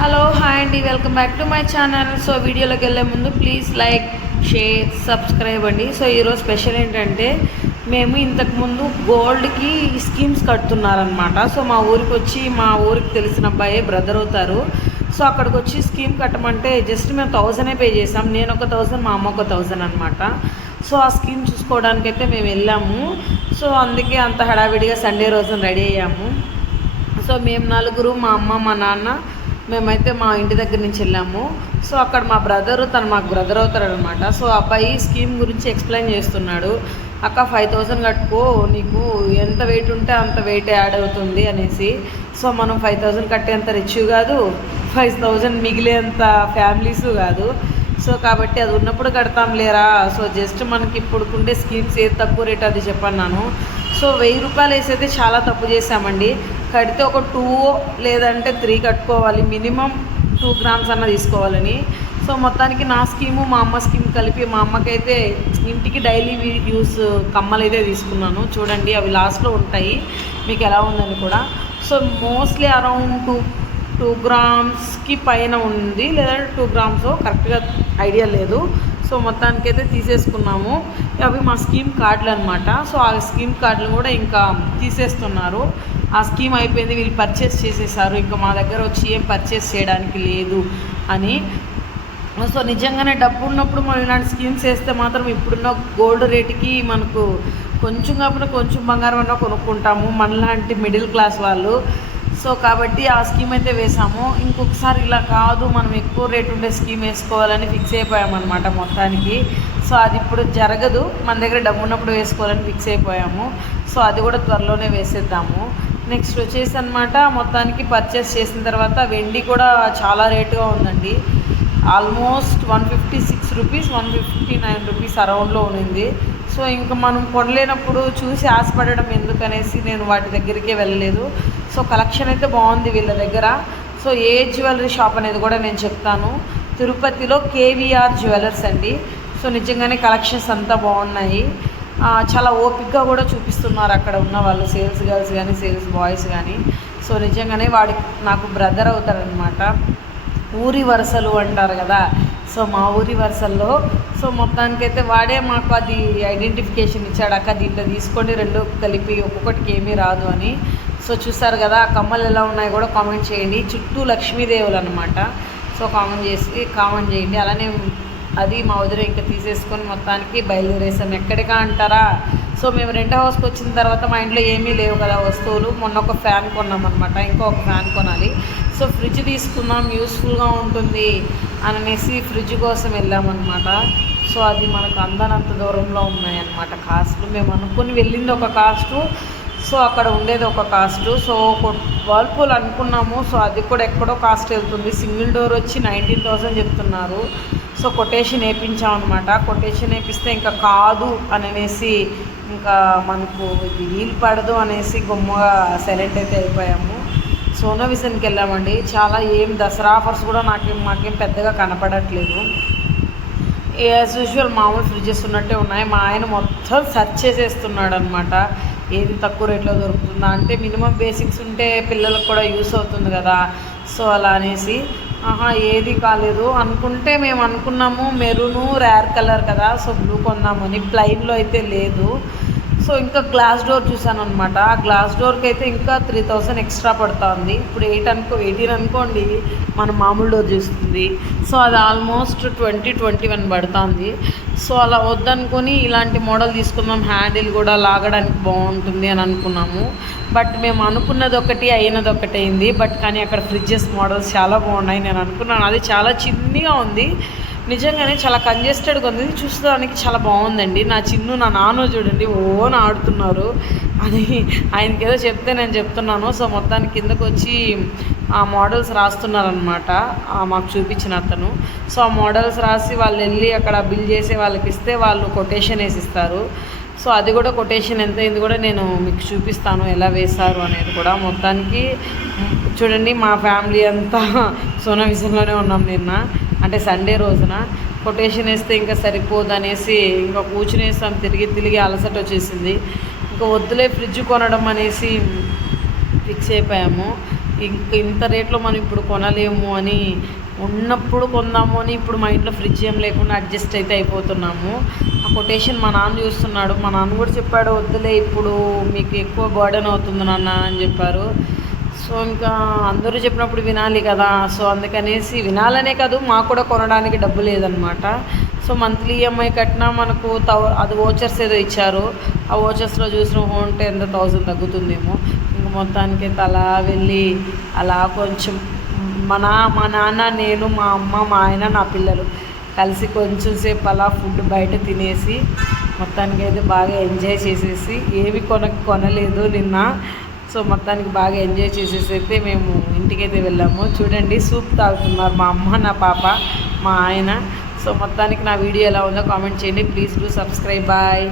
Hello hi అండి, welcome back to my channel. So వీడియోలోకి వెళ్ళే ముందు ప్లీజ్ లైక్, షేర్, సబ్స్క్రైబ్ అండి. సో ఈరోజు స్పెషల్ ఏంటంటే మేము ఇంతకుముందు గోల్డ్కి స్కీమ్స్ కడుతున్నారనమాట. సో మా ఊరికి తెలిసిన అబ్బాయి బ్రదర్ అవుతారు. సో అక్కడికి వచ్చి స్కీమ్ కట్టమంటే జస్ట్ మేము 1000 పే చేసాం. నేను ఒక 1000, మా అమ్మ ఒక 1000 అనమాట. సో ఆ స్కీమ్ చూసుకోవడానికైతే మేము వెళ్ళాము. సో అందుకే అంత హడావిడిగా సండే రోజున రెడీ అయ్యాము. సో మేము నలుగురు, మా అమ్మ, మా నాన్న, మేమైతే మా ఇంటి దగ్గర నుంచి వెళ్ళాము. సో అక్కడ మా బ్రదరు, తను మాకు బ్రదర్ అవుతారనమాట. సో అబ్బాయి స్కీమ్ గురించి ఎక్స్ప్లెయిన్ చేస్తున్నాడు. అక్క 5000 కట్టుకో, నీకు ఎంత వెయిట్ ఉంటే అంత వెయిట్ యాడ్ అవుతుంది అనేసి. సో మనం 5000 కట్టేంత రిచ్ కాదు, 5000 మిగిలేంత ఫ్యామిలీస్ కాదు. సో కాబట్టి అది ఉన్నప్పుడు కడతాం లేరా. సో జస్ట్ మనకి ఇప్పుడుకుండే స్కీమ్స్ ఏది తక్కువ రేట్ అది చెప్పన్నాను. సో 1000 రూపాయలు వేసైతే చాలా తప్పు చేసామండి. కడితే ఒక 2 లేదంటే 3 కట్టుకోవాలి, మినిమం 2 గ్రామ్స్ అన్న తీసుకోవాలని. సో మొత్తానికి నా స్కీము, మా అమ్మ స్కీమ్ కలిపి మా అమ్మకైతే ఇంటికి డైలీ యూస్ కమ్మలు అయితే తీసుకున్నాను. చూడండి, అవి లాస్ట్లో ఉంటాయి, మీకు ఎలా ఉందని కూడా. సో మోస్ట్లీ అరౌండ్ 2 గ్రామ్స్కి పైన ఉంది, లేదా 2 గ్రామ్స్ కరెక్ట్గా ఐడియా లేదు. సో మొత్తానికైతే తీసేసుకున్నాము. అవి మా స్కీమ్ కార్డులు అనమాట. సో ఆ స్కీమ్ కార్డులు కూడా ఇంకా తీసేస్తున్నారు. ఆ స్కీమ్ అయిపోయింది, వీళ్ళు పర్చేస్ చేసేసారు. ఇంకా మా దగ్గర వచ్చి ఏం పర్చేస్ చేయడానికి లేదు అని. సో నిజంగానే డబ్బు ఉన్నప్పుడు మనం ఇలాంటి స్కీమ్స్ వేస్తే మాత్రం ఇప్పుడున్న గోల్డ్ రేటుకి మనకు కొంచెం కాకుండా కొంచెం బంగారం అన్నా కొనుక్కుంటాము, మనలాంటి మిడిల్ క్లాస్ వాళ్ళు. సో కాబట్టి ఆ స్కీమ్ అయితే వేసాము. ఇంకొకసారి ఇలా కాదు, మనం ఎక్కువ రేటు ఉండే స్కీమ్ వేసుకోవాలని ఫిక్స్ అయిపోయామన్నమాట మొత్తానికి. సో అది ఇప్పుడు జరగదు, మన దగ్గర డబ్బు ఉన్నప్పుడు వేసుకోవాలని ఫిక్స్ అయిపోయాము. సో అది కూడా త్వరలోనే వేసేద్దాము. నెక్స్ట్ వచ్చేసి అనమాట, మొత్తానికి పర్చేస్ చేసిన తర్వాత వెండి కూడా చాలా రేటుగా ఉందండి. ఆల్మోస్ట్ 156 రూపీస్, 159 రూపీస్ అరౌండ్లో ఉంది. సో ఇంకా మనం కొనలేనప్పుడు చూసి ఆశపడడం ఎందుకనేసి నేను వాటి దగ్గరికే వెళ్ళలేదు. సో కలెక్షన్ అయితే బాగుంది వీళ్ళ దగ్గర. సో ఏ జ్యువెలరీ షాప్ అనేది కూడా నేను చెప్తాను. తిరుపతిలో కేవీఆర్ జ్యువెలర్స్ అండి. సో నిజంగానే కలెక్షన్స్ అంతా బాగున్నాయి. చాలా ఓపిక్గా కూడా చూపిస్తున్నారు అక్కడ ఉన్న వాళ్ళు, సేల్స్ గర్ల్స్ కానీ సేల్స్ బాయ్స్ కానీ. సో నిజంగానే నాకు బ్రదర్ అవుతారనమాట. ఊరి వరుసలు అంటారు కదా, సో మా ఊరి వరుసల్లో. సో మొత్తానికైతే వాడే మాకు అది ఐడెంటిఫికేషన్ ఇచ్చాడు, అక్క దీంట్లో తీసుకోండి, 2 కలిపి ఒక్కొక్కటికి ఏమీ రాదు అని. సో చూసారు కదా, ఆ కమ్మలు ఎలా ఉన్నాయో కూడా కామెంట్ చేయండి. చుట్టూ లక్ష్మీదేవులు అనమాట. సో కామెంట్ చేయండి. అలానే అది మా వదిన ఇంకా తీసేసుకొని మొత్తానికి బయలుదేరేసాం. ఎక్కడికా అంటారా, సో మేము రెంట్ హౌస్కి వచ్చిన తర్వాత మా ఇంట్లో ఏమీ లేవు కదా వస్తువులు. మొన్న ఒక ఫ్యాన్ కొన్నాం అనమాట, ఇంకొక ఫ్యాన్ కొనాలి. సో ఫ్రిడ్జ్ తీసుకున్నాం, యూస్ఫుల్గా ఉంటుంది అనేసి ఫ్రిడ్జ్ కోసం వెళ్ళామన్నమాట. సో అది మనకు అందనంత దూరంలో ఉన్నాయన్నమాట కాస్ట్లు. మేము అనుకుని వెళ్ళింది ఒక కాస్టు, సో అక్కడ ఉండేది ఒక కాస్టు. సో వర్ల్పూల్ అనుకున్నాము, సో అది కూడా ఎక్కడో కాస్ట్ వెళ్తుంది. సింగిల్ డోర్ వచ్చి 19,000 చెప్తున్నారు. సో కొటేషన్ వేయించామన్నమాట. కొటేషన్ వేపిస్తే ఇంకా కాదు అనేసి, ఇంకా మనకు ఇది వీలు పడదు అనేసి గొమ్మగా సైలెంట్ అయితే అయిపోయాము. సోనో విజన్కి వెళ్ళామండి. చాలా దసరా ఆఫర్స్ కూడా మాకేం పెద్దగా కనపడట్లేదు. యాజ్ యూజువల్ మామూలు ఫ్రిడ్జెస్ ఉన్నట్టే ఉన్నాయి. మా ఆయన మొత్తం సెర్చ్ చేసేస్తున్నాడు అనమాట, ఏది తక్కువ రేట్లో దొరుకుతుందా అంటే. మినిమం బేసిక్స్ ఉంటే పిల్లలకు కూడా యూస్ అవుతుంది కదా. సో అలా అనేసి ఏది కాలేదు అనుకుంటే మేము అనుకున్నాము మెరూను రేర్ కలర్ కదా, సో బ్లూ కొందామని. ప్లైన్లో అయితే లేదు. సో ఇంకా గ్లాస్ డోర్ చూసాను అనమాట. ఆ గ్లాస్ డోర్కి అయితే ఇంకా 3000 ఎక్స్ట్రా పడుతుంది. ఇప్పుడు 18 అనుకోండి, మన మామూలు డోర్ చూస్తుంది. సో అది ఆల్మోస్ట్ 20-21 పడుతుంది. సో అలా వద్దనుకొని ఇలాంటి మోడల్ తీసుకుందాం, హ్యాండిల్ కూడా లాగడానికి బాగుంటుంది అని అనుకున్నాము. బట్ మేము అనుకున్నది ఒకటి, అయినది ఒకటి అయింది. బట్ కానీ అక్కడ ఫ్రిడ్జెస్ మోడల్స్ చాలా బాగున్నాయి. నేను అనుకున్నాను అది చాలా చిన్నగా ఉంది, నిజంగానే చాలా కంజెస్టెడ్గా ఉంది. చూసేదానికి చాలా బాగుందండి. నా నాన్న చూడండి ఓన్ ఆడుతున్నారు. అది ఆయనకి ఏదో చెప్తే నేను చెప్తున్నాను. సో మొత్తానికి కిందకు వచ్చి ఆ మోడల్స్ రాస్తున్నారనమాట, మాకు చూపించిన అతను. సో ఆ మోడల్స్ రాసి వాళ్ళు వెళ్ళి అక్కడ బిల్ చేసే వాళ్ళకి ఇస్తే వాళ్ళు కొటేషన్ వేసిస్తారు. సో అది కూడా కొటేషన్ ఎంత అయింది కూడా నేను మీకు చూపిస్తాను, ఎలా వేశారు అనేది కూడా. మొత్తానికి చూడండి, మా ఫ్యామిలీ అంతా సోనా విజన్లోనే ఉన్నాం నిన్న, అంటే సండే రోజున. కొటేషన్ వేస్తే ఇంకా సరిపోదు అనేసి ఇంకా కూర్చునేస్తాం, తిరిగి అలసట వచ్చేసింది. ఇంకా వద్దులే ఫ్రిడ్జ్ కొనడం అనేసి ఫిక్స్ అయిపోయాము. ఇంత రేట్లో మనం ఇప్పుడు కొనలేము అని, ఉన్నప్పుడు కొందాము అని ఇప్పుడు మా ఇంట్లో ఫ్రిడ్జ్ ఏం లేకుండా అడ్జస్ట్ అయితే అయిపోతున్నాము. ఆ కొటేషన్ మా నాన్న చూస్తున్నాడు. మా నాన్న కూడా చెప్పాడు, వద్దులే ఇప్పుడు మీకు ఎక్కువ బర్డెన్ అవుతుంది నాన్న అని చెప్పారు. సో ఇంకా అందరూ చెప్పినప్పుడు వినాలి కదా. సో అందుకనేసి వినాలనే కాదు, మాకు కూడా కొనడానికి డబ్బు లేదనమాట. సో మంత్లీ ఈఎంఐ కట్టినా మనకు అది ఓచర్స్ ఏదో ఇచ్చారు. ఆ ఓచర్స్లో చూసిన ఉంటే ఎంత 1000 తగ్గుతుందేమో. ఇంక మొత్తానికి అలా వెళ్ళి అలా కొంచెం మా నాన్న, నేను, మా అమ్మ, మా ఆయన, నా పిల్లలు కలిసి కొంచెం సేపు అలా ఫుడ్ బయట తినేసి మొత్తానికి అయితే బాగా ఎంజాయ్ చేసేసి, ఏవి కొనలేదు నిన్న. సో మొత్తానికి బాగా ఎంజాయ్ చేసేసి అయితే మేము ఇంటికైతే వెళ్ళాము. చూడండి, సూప్ తాగుతున్నారు మా అమ్మ, నా పాప, మా ఆయన. సో మొత్తానికి నా వీడియో ఎలా ఉందో కామెంట్ చేయండి. Please do subscribe. బాయ్.